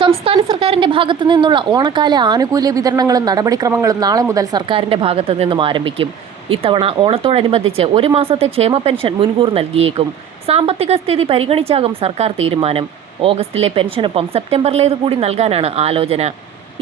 സംസ്ഥാന സർക്കാരിന്റെ ഭാഗത്തു നിന്നുള്ള ഓണക്കാല ആനുകൂല്യ വിതരണങ്ങളും നടപടിക്രമങ്ങളും നാളെ മുതൽ സർക്കാരിന്റെ ഭാഗത്തു നിന്നും ആരംഭിക്കും. ഇത്തവണ ഓണത്തോടനുബന്ധിച്ച് ഒരു മാസത്തെ ക്ഷേമ പെൻഷൻ മുൻകൂർ നൽകിയേക്കും. സാമ്പത്തിക സ്ഥിതി പരിഗണിച്ചാകും സർക്കാർ തീരുമാനം. ഓഗസ്റ്റിലെ പെൻഷനൊപ്പം സെപ്റ്റംബറിലേത് കൂടി നൽകാനാണ് ആലോചന.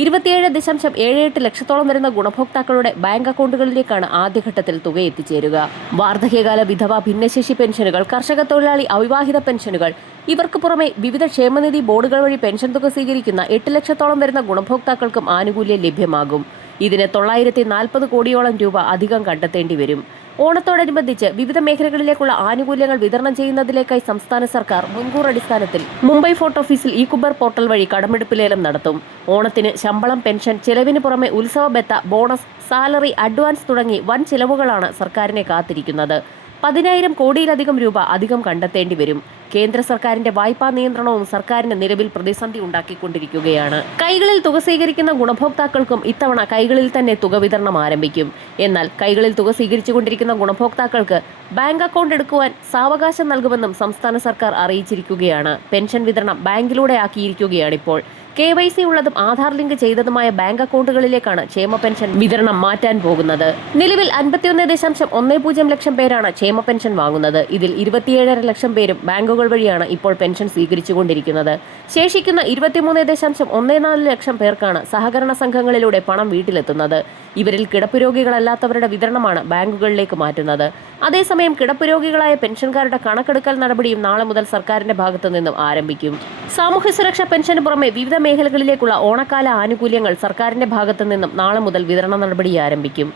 27.78 ലക്ഷത്തോളം വരുന്ന ഗുണഭോക്താക്കളുടെ ബാങ്ക് അക്കൗണ്ടുകളിലേക്കാണ് ആദ്യഘട്ടത്തിൽ തുക എത്തിച്ചേരുക. വാർദ്ധക്യകാല വിധവ ഭിന്നശേഷി പെൻഷനുകൾ, കർഷക തൊഴിലാളി അവിവാഹിത പെൻഷനുകൾ, ഇവർക്ക് പുറമെ വിവിധ ക്ഷേമനിധി ബോർഡുകൾ വഴി പെൻഷൻ തുക സ്വീകരിക്കുന്ന 8 ലക്ഷത്തോളം വരുന്ന ഗുണഭോക്താക്കൾക്കും ആനുകൂല്യം ലഭ്യമാകും. ഇതിന് 940 കോടിയോളം രൂപ അധികം കണ്ടെത്തേണ്ടി വരും. ഓണത്തോടനുബന്ധിച്ച് വിവിധ മേഖലകളിലേക്കുള്ള ആനുകൂല്യങ്ങൾ വിതരണം ചെയ്യുന്നതിലേക്കായി സംസ്ഥാന സർക്കാർ മുൻകൂർ അടിസ്ഥാനത്തിൽ മുംബൈ ഫോർട്ട് ഓഫീസിൽ ഇ-കുബർ പോർട്ടൽ വഴി കടമെടുപ്പ് ലേലം നടത്തും. ഓണത്തിന് ശമ്പളം, പെൻഷൻ, ചെലവിന് പുറമെ ഉത്സവ ബത്ത, ബോണസ്, സാലറി, അഡ്വാൻസ് തുടങ്ങി വൻ ചിലവുകളാണ് സർക്കാരിനെ കാത്തിരിക്കുന്നത്. 10,000 കോടിയിലധികം രൂപ അധികം കണ്ടെത്തേണ്ടി വരും. കേന്ദ്ര സർക്കാരിന്റെ വായ്പാ നിയന്ത്രണവും സർക്കാരിന് നിലവിൽ പ്രതിസന്ധി ഉണ്ടാക്കിക്കൊണ്ടിരിക്കുകയാണ്. കൈകളിൽ തുക സ്വീകരിക്കുന്ന ഗുണഭോക്താക്കൾക്കും ഇത്തവണ കൈകളിൽ തന്നെ തുക വിതരണം ആരംഭിക്കും. എന്നാൽ കൈകളിൽ തുക സ്വീകരിച്ചുകൊണ്ടിരിക്കുന്ന ഗുണഭോക്താക്കൾക്ക് ബാങ്ക് അക്കൗണ്ട് എടുക്കുവാൻ സാവകാശം നൽകുമെന്നും സംസ്ഥാന സർക്കാർ അറിയിച്ചിരിക്കുകയാണ്. പെൻഷൻ വിതരണം ബാങ്കിലൂടെ ആക്കിയിരിക്കുകയാണിപ്പോൾ. KYC ഉള്ളതും ആധാർ ലിങ്ക് ചെയ്തതുമായ ബാങ്ക് അക്കൗണ്ടുകളിലേക്കാണ് ക്ഷേമ പെൻഷൻ വിതരണം മാറ്റാൻ പോകുന്നത്. നിലവിൽ 51.10 ലക്ഷം പേരാണ് ക്ഷേമ പെൻഷൻ വാങ്ങുന്നത്. ഇതിൽ 27.5 ലക്ഷം പേരും ബാങ്കുകൾ വഴിയാണ് ഇപ്പോൾ പെൻഷൻ സ്വീകരിച്ചുകൊണ്ടിരിക്കുന്നത്. ശേഷിക്കുന്ന 23.14 ലക്ഷം പേർക്കാണ് സഹകരണ സംഘങ്ങളിലൂടെ പണം വീട്ടിലെത്തുന്നത്. ഇവരിൽ കിടപ്പ് രോഗികളല്ലാത്തവരുടെ വിതരണമാണ് ബാങ്കുകളിലേക്ക് മാറ്റുന്നത്. അതേസമയം കിടപ്പ് രോഗികളായ പെൻഷൻകാരുടെ കണക്കെടുക്കൽ നടപടിയും നാളെ മുതൽ സർക്കാരിന്റെ ഭാഗത്തു നിന്നും ആരംഭിക്കും. സാമൂഹ്യ സുരക്ഷാ പെൻഷന് പുറമെ വിവിധ മേഖലകളിലേക്കുള്ള ഓണക്കാല ആനുകൂല്യങ്ങൾ സർക്കാരിന്റെ ഭാഗത്തു നിന്നും നാളെ മുതൽ വിതരണ നടപടി ആരംഭിക്കും.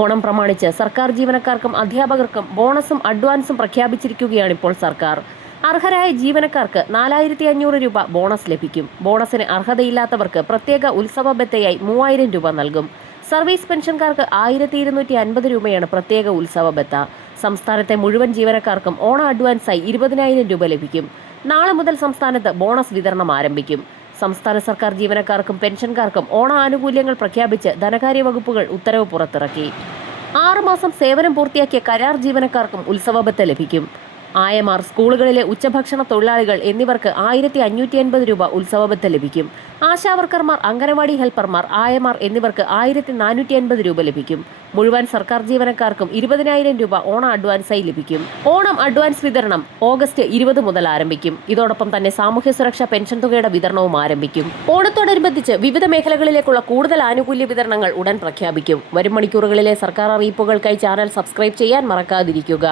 ഓണം പ്രമാണിച്ച് സർക്കാർ ജീവനക്കാർക്കും അധ്യാപകർക്കും ബോണസും അഡ്വാൻസും പ്രഖ്യാപിച്ചിരിക്കുകയാണ് ഇപ്പോൾ സർക്കാർ. അർഹരായ ജീവനക്കാർക്ക് 4,500 രൂപ ബോണസ് ലഭിക്കും. ബോണസിന് അർഹതയില്ലാത്തവർക്ക് പ്രത്യേക ഉത്സവ ബത്തയായി 3,000 രൂപ നൽകും. സർവീസ് പെൻഷൻകാർക്ക് 1,250 രൂപയാണ് പ്രത്യേക ഉത്സവ ബത്ത. സംസ്ഥാനത്തെ മുഴുവൻ ജീവനക്കാർക്കും ഓണ അഡ്വാൻസായി 20,000 രൂപ ലഭിക്കും. നാളെ മുതൽ സംസ്ഥാനത്ത് ബോണസ് വിതരണം ആരംഭിക്കും. സംസ്ഥാന സർക്കാർ ജീവനക്കാർക്കും പെൻഷൻകാർക്കും ഓണ ആനുകൂല്യങ്ങൾ പ്രഖ്യാപിച്ച് ധനകാര്യ വകുപ്പുകൾ ഉത്തരവ് പുറത്തിറക്കി. 6 മാസം സേവനം പൂർത്തിയാക്കിയ കരാർ ജീവനക്കാർക്കും ഉത്സവ ബത്ത ലഭിക്കും. ആയമാർ, സ്കൂളുകളിലെ ഉച്ചഭക്ഷണ തൊഴിലാളികൾ എന്നിവർക്ക് 1,550 രൂപ ഉത്സവ ബത്ത ലഭിക്കും. ആശാവർക്കർമാർ, അംഗനവാടി ഹെൽപ്പർമാർ, ആയമാർ എന്നിവർക്ക് 1,450 രൂപ ലഭിക്കും. മുഴുവൻ സർക്കാർ ജീവനക്കാർക്കും 20,000 രൂപ ഓണ അഡ്വാൻസായി ലഭിക്കും. ഓണം അഡ്വാൻസ് വിതരണം ഓഗസ്റ്റ് 20 മുതൽ ആരംഭിക്കും. ഇതോടൊപ്പം തന്നെ സാമൂഹ്യ സുരക്ഷാ പെൻഷൻ തുകയുടെ വിതരണവും ആരംഭിക്കും. ഓണത്തോടനുബന്ധിച്ച് വിവിധ മേഖലകളിലേക്കുള്ള കൂടുതൽ ആനുകൂല്യ വിതരണങ്ങൾ ഉടൻ പ്രഖ്യാപിക്കും. വരും മണിക്കൂറുകളിലെ സർക്കാർ അറിയിപ്പുകൾക്കായി ചാനൽ സബ്സ്ക്രൈബ് ചെയ്യാൻ മറക്കാതിരിക്കുക.